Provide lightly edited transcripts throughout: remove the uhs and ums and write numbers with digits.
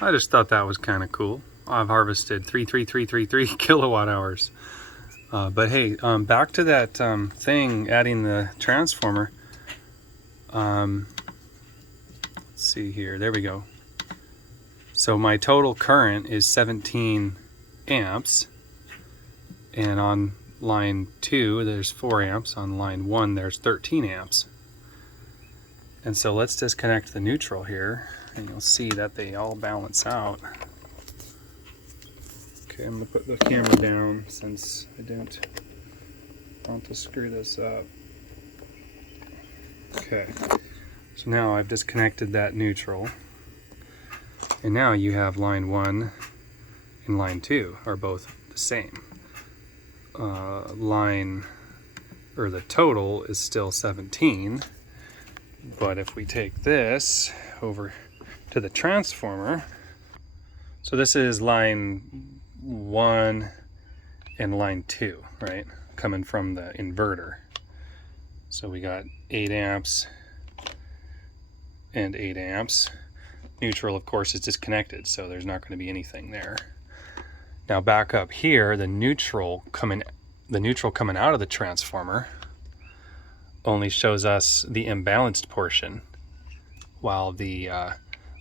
I just thought that was kind of cool. I've harvested 33333 kilowatt hours. But hey, back to that thing, adding the transformer. Let's see here, there we go. So my total current is 17 amps. And on line 2, there's 4 amps. On line 1, there's 13 amps. And so let's disconnect the neutral here, and you'll see that they all balance out. Okay, I'm gonna put the camera down since I don't want to screw this up. Okay, so now I've disconnected that neutral. And now you have line 1 and line 2 are both the same. The total is still 17. But if we take this over to the transformer, so this is line 1 and line 2, right? Coming from the inverter. So we got 8 amps and 8 amps. Neutral, of course, is disconnected, so there's not going to be anything there. Now back up here, the neutral coming out of the transformer only shows us the imbalanced portion, while the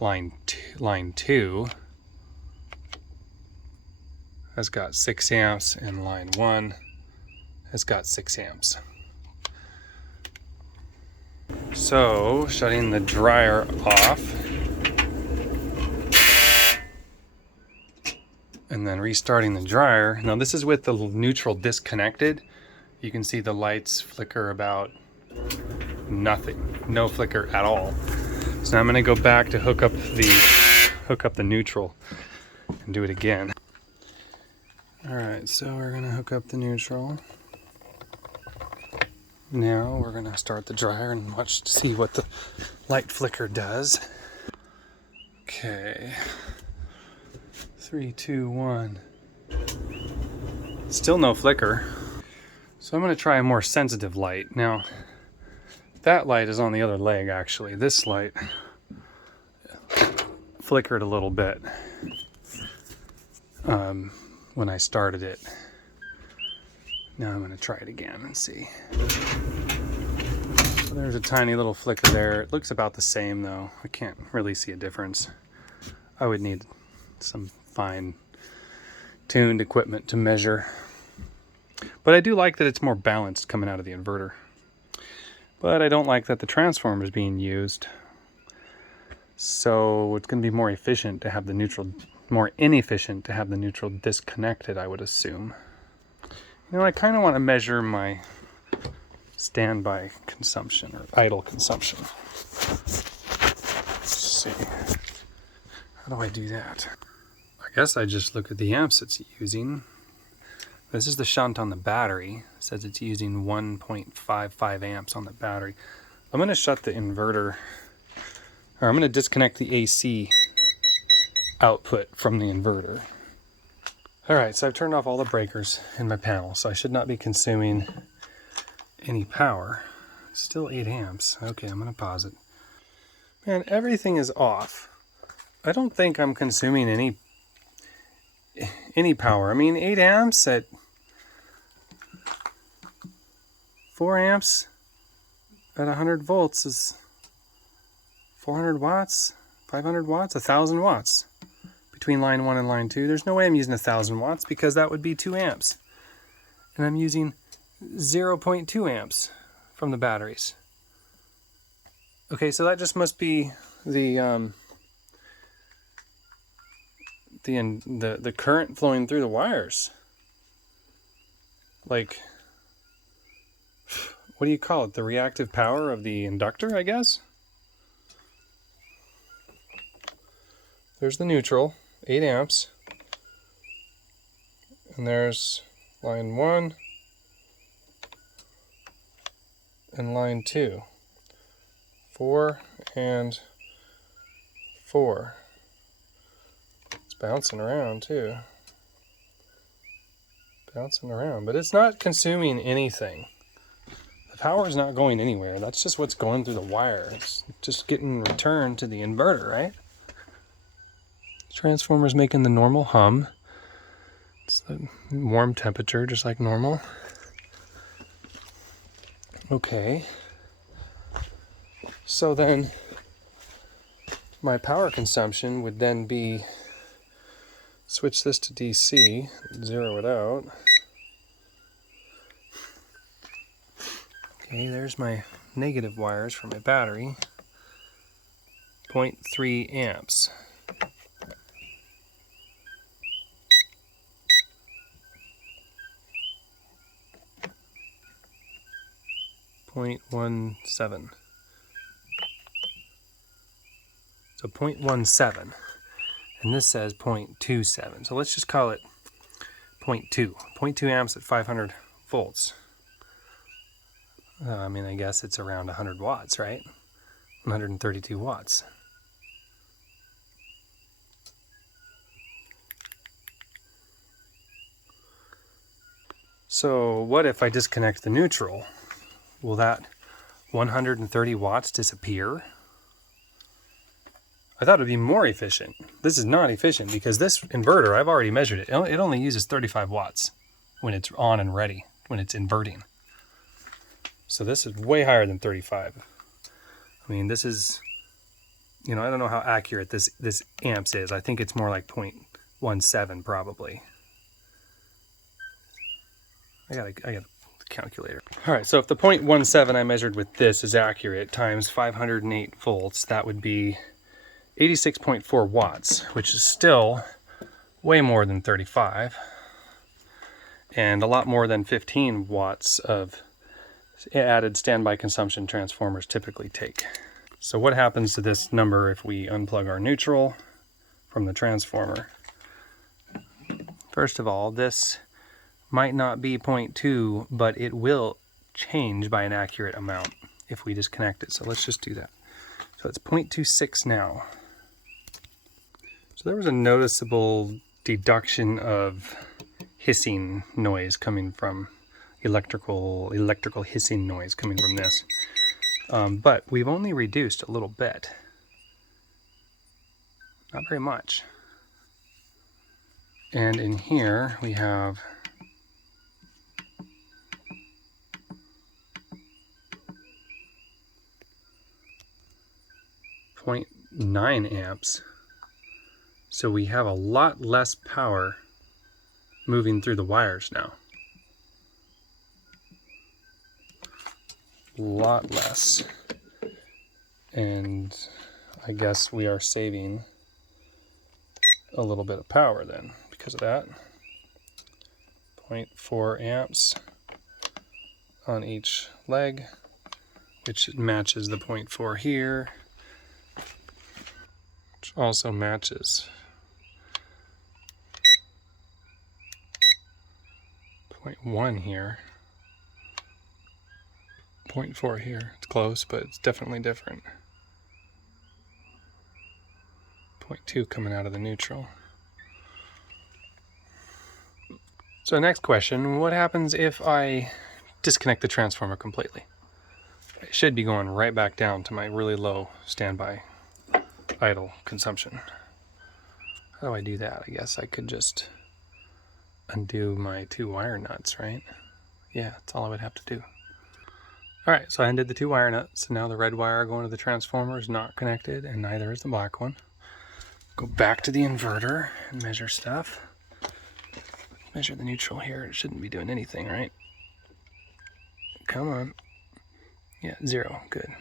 line 2 has got 6 amps and line 1 has got 6 amps. So shutting the dryer off and then restarting the dryer. Now this is with the neutral disconnected. You can see the lights flicker about nothing, no flicker at all. So now I'm going to go back to hook up the neutral and do it again. All right, so we're going to hook up the neutral. Now we're going to start the dryer and watch to see what the light flicker does. Okay, 3, 2, 1. Still no flicker. So I'm going to try a more sensitive light. Now that light is on the other leg, actually. This light flickered a little bit when I started it. Now I'm going to try it again and see. So there's a tiny little flicker there. It looks about the same though. I can't really see a difference. I would need some fine-tuned equipment to measure. But I do like that it's more balanced coming out of the inverter. But I don't like that the transformer is being used. So it's going to be more efficient to have the neutral, more inefficient to have the neutral disconnected, I would assume. You know, I kind of want to measure my standby consumption or idle consumption. Let's see. How do I do that? I guess I just look at the amps it's using. This is the shunt on the battery. It says it's using 1.55 amps on the battery. I'm going to shut the inverter, or I'm going to disconnect the AC output from the inverter. All right, so I've turned off all the breakers in my panel, so I should not be consuming any power. Still 8 amps. Okay, I'm going to pause it. Man, everything is off. I don't think I'm consuming any power. I mean, 8 amps at 4 amps at 100 volts is 400 watts, 500 watts, 1,000 watts between line 1 and line 2. There's no way I'm using 1,000 watts because that would be 2 amps. And I'm using 0.2 amps from the batteries. Okay, so that just must be the current flowing through the wires. Like, what do you call it? The reactive power of the inductor, I guess? There's the neutral, 8 amps. And there's line 1 and line 2. 4 and 4. It's bouncing around too. Bouncing around, but it's not consuming anything. The power is not going anywhere. That's just what's going through the wire. It's just getting returned to the inverter, right? Transformer's making the normal hum. It's the warm temperature, just like normal. Okay. So then my power consumption would then be, switch this to DC, zero it out. Okay, there's my negative wires for my battery. 0.3 amps. .17. So 0.17. And this says 0.27. So let's just call it 0.2. 0.2 amps at 500 volts. I mean, I guess it's around 100 watts, right? 132 watts. So what if I disconnect the neutral? Will that 130 watts disappear? I thought it would be more efficient. This is not efficient because this inverter, I've already measured it. It only uses 35 watts when it's on and ready, when it's inverting. So this is way higher than 35. I mean, this is, you know, I don't know how accurate this amps is. I think it's more like 0.17 probably. I got a calculator. All right, so if the 0.17 I measured with this is accurate times 508 volts, that would be 86.4 watts, which is still way more than 35 and a lot more than 15 watts of added standby consumption transformers typically take. So what happens to this number if we unplug our neutral from the transformer? First of all, this might not be 0.2, but it will change by an accurate amount if we disconnect it. So let's just do that. So it's 0.26 now. So there was a noticeable deduction of hissing noise coming from electrical hissing noise coming from this. But we've only reduced a little bit. Not very much. And in here we have 0.9 amps. So we have a lot less power moving through the wires now. A lot less. And I guess we are saving a little bit of power then because of that. 0.4 amps on each leg, which matches the 0.4 here, which also matches 0.1 here, 0.4 here. It's close, but it's definitely different. 0.2 coming out of the neutral. So next question, what happens if I disconnect the transformer completely? It should be going right back down to my really low standby idle consumption. How do I do that? I guess I could just undo my 2 wire nuts, right? Yeah, that's all I would have to do. All right, so I undid the 2 wire nuts. So now the red wire going to the transformer is not connected, and neither is the black one. Go back to the inverter and measure stuff. Measure the neutral here. It shouldn't be doing anything, right? Come on. Yeah, 0. Good.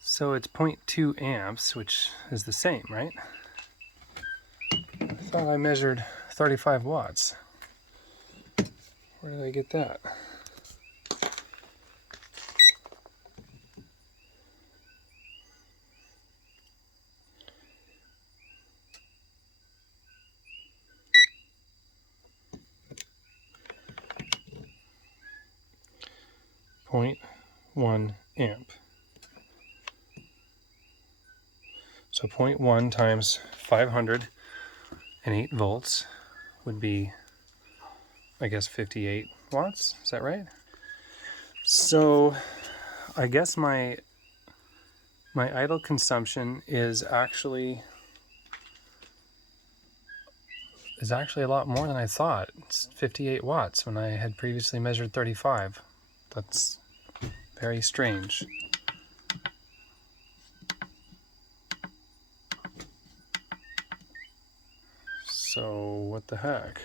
So it's 0.2 amps, which is the same, right? I thought I measured 35 watts. Where did I get that? .1 amp. So 0.1 times 508 volts would be, I guess, 58 watts. Is that right? So I guess my My idle consumption is actually a lot more than I thought. It's 58 watts when I had previously measured 35. That's very strange. So what the heck?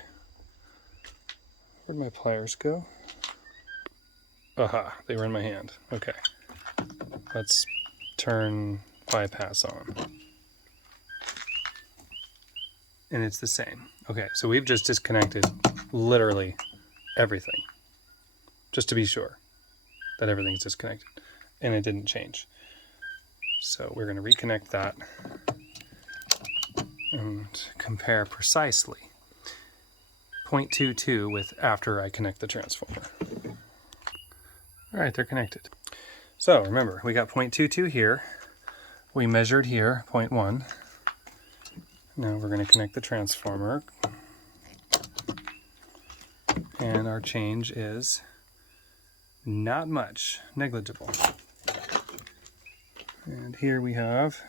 Where'd my pliers go? Aha, they were in my hand. Okay. Let's turn bypass on. And it's the same. Okay, so we've just disconnected literally everything. Just to be sure that everything's disconnected. And it didn't change. So we're going to reconnect that and compare precisely 0.22 with after I connect the transformer. All right, they're connected. So remember, we got 0.22 here. We measured here 0.1. Now we're going to connect the transformer. And our change is not much, negligible. And here we have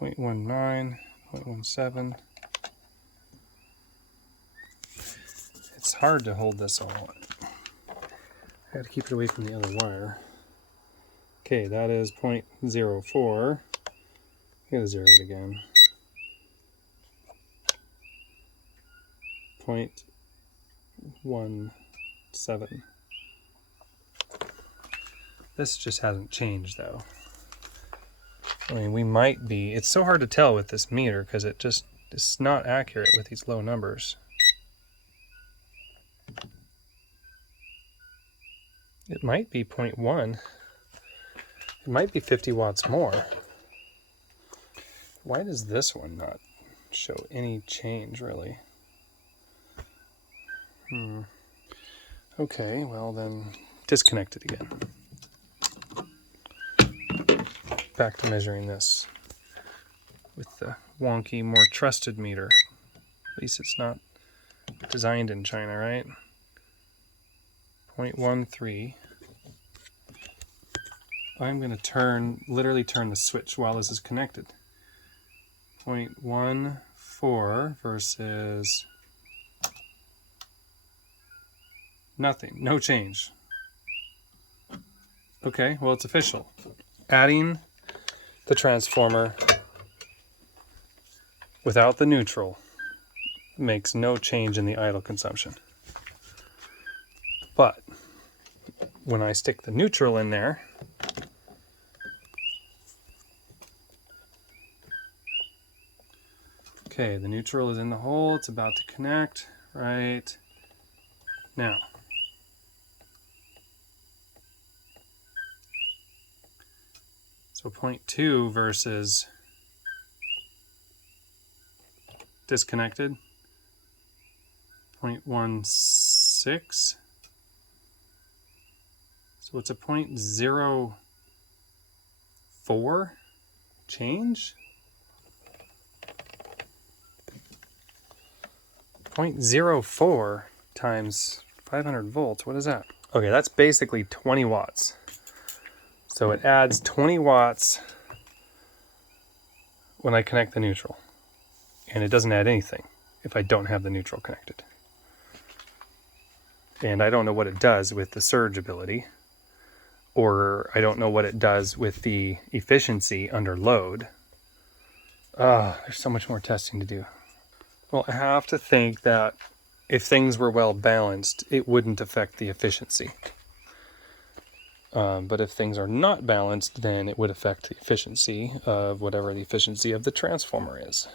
0.19, 0.17. It's hard to hold this all. I got to keep it away from the other wire. Okay, that is 0.04. I gotta zero it again. 0.17. This just hasn't changed though. I mean, we might be, it's so hard to tell with this meter because it's not accurate with these low numbers. It might be 0.1. It might be 50 watts more. Why does this one not show any change really? Okay, well then disconnect it again. Back to measuring this with the wonky, more trusted meter. At least it's not designed in China, right? 0.13. I'm going to literally turn the switch while this is connected. 0.14 versus nothing, no change. Okay, well it's official. Adding the transformer without the neutral makes no change in the idle consumption. But when I stick the neutral in there, okay, the neutral is in the hole, it's about to connect right now. So 0.2 versus disconnected, 0.16. So it's a 0.04 change? 0.04 times 500 volts, what is that? Okay, that's basically 20 watts. So it adds 20 watts when I connect the neutral. And it doesn't add anything if I don't have the neutral connected. And I don't know what it does with the surge ability, or I don't know what it does with the efficiency under load. There's so much more testing to do. Well, I have to think that if things were well balanced, it wouldn't affect the efficiency. But if things are not balanced, then it would affect the efficiency of whatever the efficiency of the transformer is.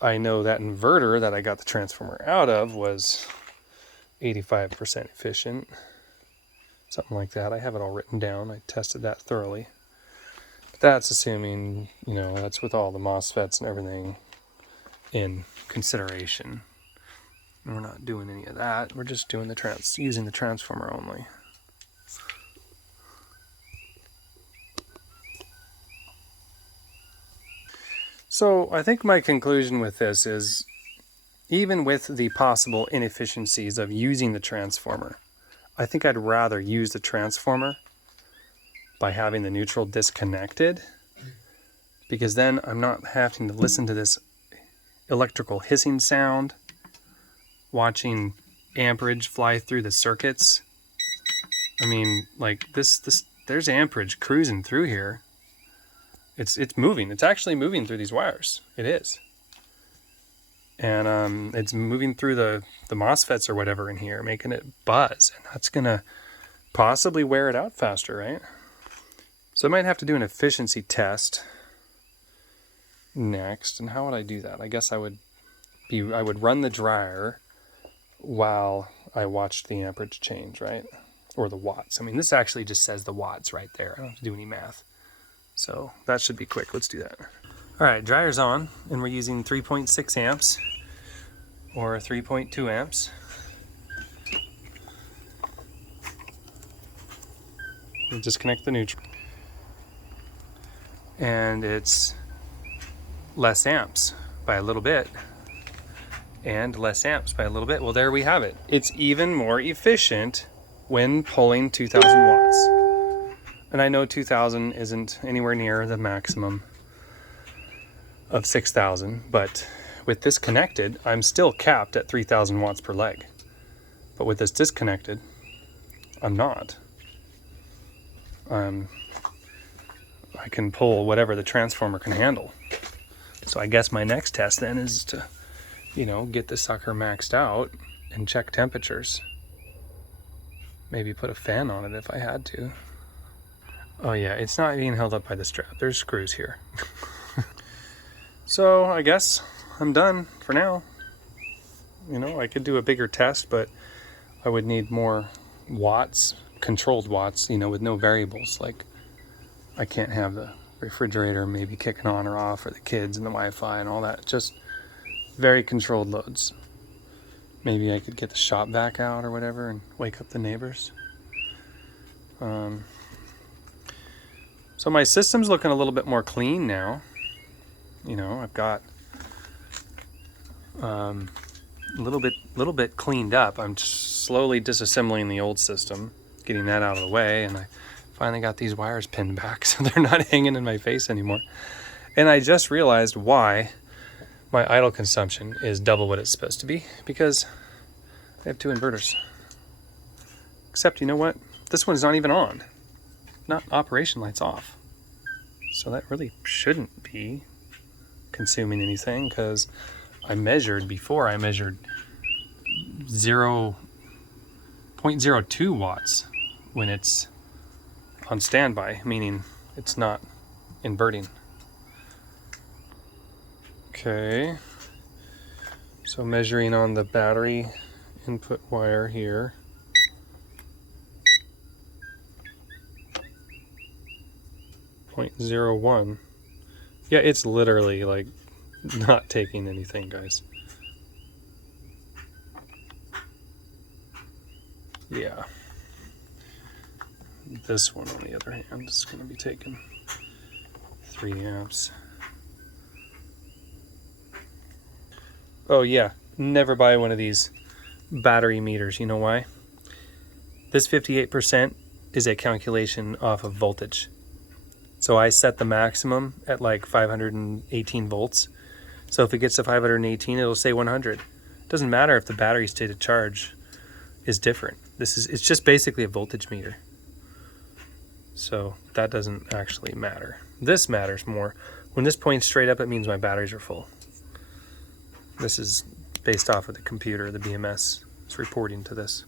I know that inverter that I got the transformer out of was 85% efficient. Something like that. I have it all written down. I tested that thoroughly. But that's assuming, that's with all the MOSFETs and everything in consideration. And we're not doing any of that. We're just doing using the transformer only. So I think my conclusion with this is even with the possible inefficiencies of using the transformer, I think I'd rather use the transformer by having the neutral disconnected, because then I'm not having to listen to this electrical hissing sound, watching amperage fly through the circuits. I mean, like there's amperage cruising through here. It's moving. It's actually moving through these wires. It is. And it's moving through the MOSFETs or whatever in here, making it buzz. And that's gonna possibly wear it out faster, right? So I might have to do an efficiency test next. And how would I do that? I guess I would run the dryer while I watched the amperage change, right? Or the watts. I mean, this actually just says the watts right there. I don't have to do any math. So that should be quick. Let's do that. All right, dryer's on, and we're using 3.6 amps or 3.2 amps. We'll disconnect the neutral. And it's less amps by a little bit, and less amps by a little bit. Well, there we have it. It's even more efficient when pulling 2,000 watts. And I know 2,000 isn't anywhere near the maximum of 6,000, but with this connected, I'm still capped at 3,000 watts per leg. But with this disconnected, I'm not. I can pull whatever the transformer can handle. So I guess my next test then is to, get this sucker maxed out and check temperatures. Maybe put a fan on it if I had to. Oh yeah, it's not being held up by the strap. There's screws here. So I guess I'm done for now. I could do a bigger test, but I would need more watts, controlled watts, with no variables. Like I can't have the refrigerator maybe kicking on or off, or the kids and the Wi-Fi and all that. Just very controlled loads. Maybe I could get the shop vac out or whatever and wake up the neighbors. So my system's looking a little bit more clean now. I've got a little bit cleaned up. I'm just slowly disassembling the old system, getting that out of the way, and I finally got these wires pinned back so they're not hanging in my face anymore. And I just realized why my idle consumption is double what it's supposed to be, because I have two inverters. Except, you know what? This one's not even on. Not operation lights off. So that really shouldn't be consuming anything, because I measured 0.02 watts when it's on standby, meaning it's not inverting. Okay, so measuring on the battery input wire here. .01. Yeah, it's literally like not taking anything, guys. Yeah. This one, on the other hand, is going to be taking 3 amps. Oh yeah, never buy one of these battery meters. You know why? This 58% is a calculation off of voltage. So I set the maximum at like 518 volts. So if it gets to 518, it'll say 100. It doesn't matter if the battery state of charge is different. It's just basically a voltage meter. So that doesn't actually matter. This matters more. When this points straight up, it means my batteries are full. This is based off of the computer, the BMS. It's reporting to this.